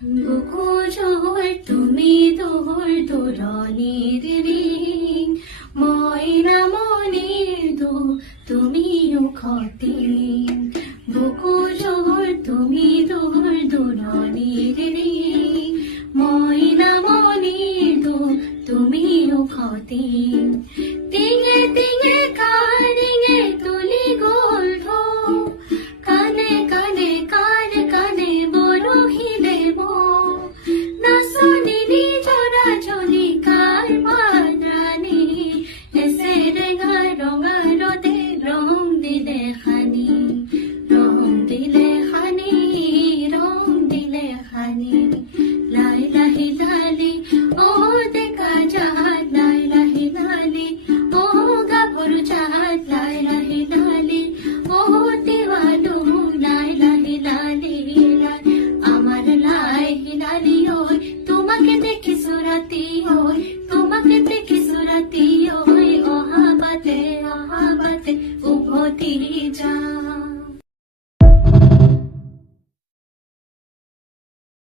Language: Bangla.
বুকুজোর তুমি দোর দোরনির রিং ময়না মনির দো তুমিও খতিন বুকুজোর তুমি দোর দোরনির রিং ময়না মনির দো তুমিও খতিন তিঙে তিঙে কারিঙে তুলি গোল ঢো কানে কানে কার কানে বরহি দেব নাসনিনি জোড়া ঝলি কার বানানি এসে রেঙা রঙা রোদে রং দিলে খানি রং দিলে খানি রং দিলে খানি লাই লাহি লালি ও দেখা যাহাত লাই লাহি লালি ও গাভরু চাহাত লাই লাহি লালি ও দিওয়ালু লাই লাহি লালি লাই আমার লাই লালি ওই তোমাকে দেখি সুরাতি ওই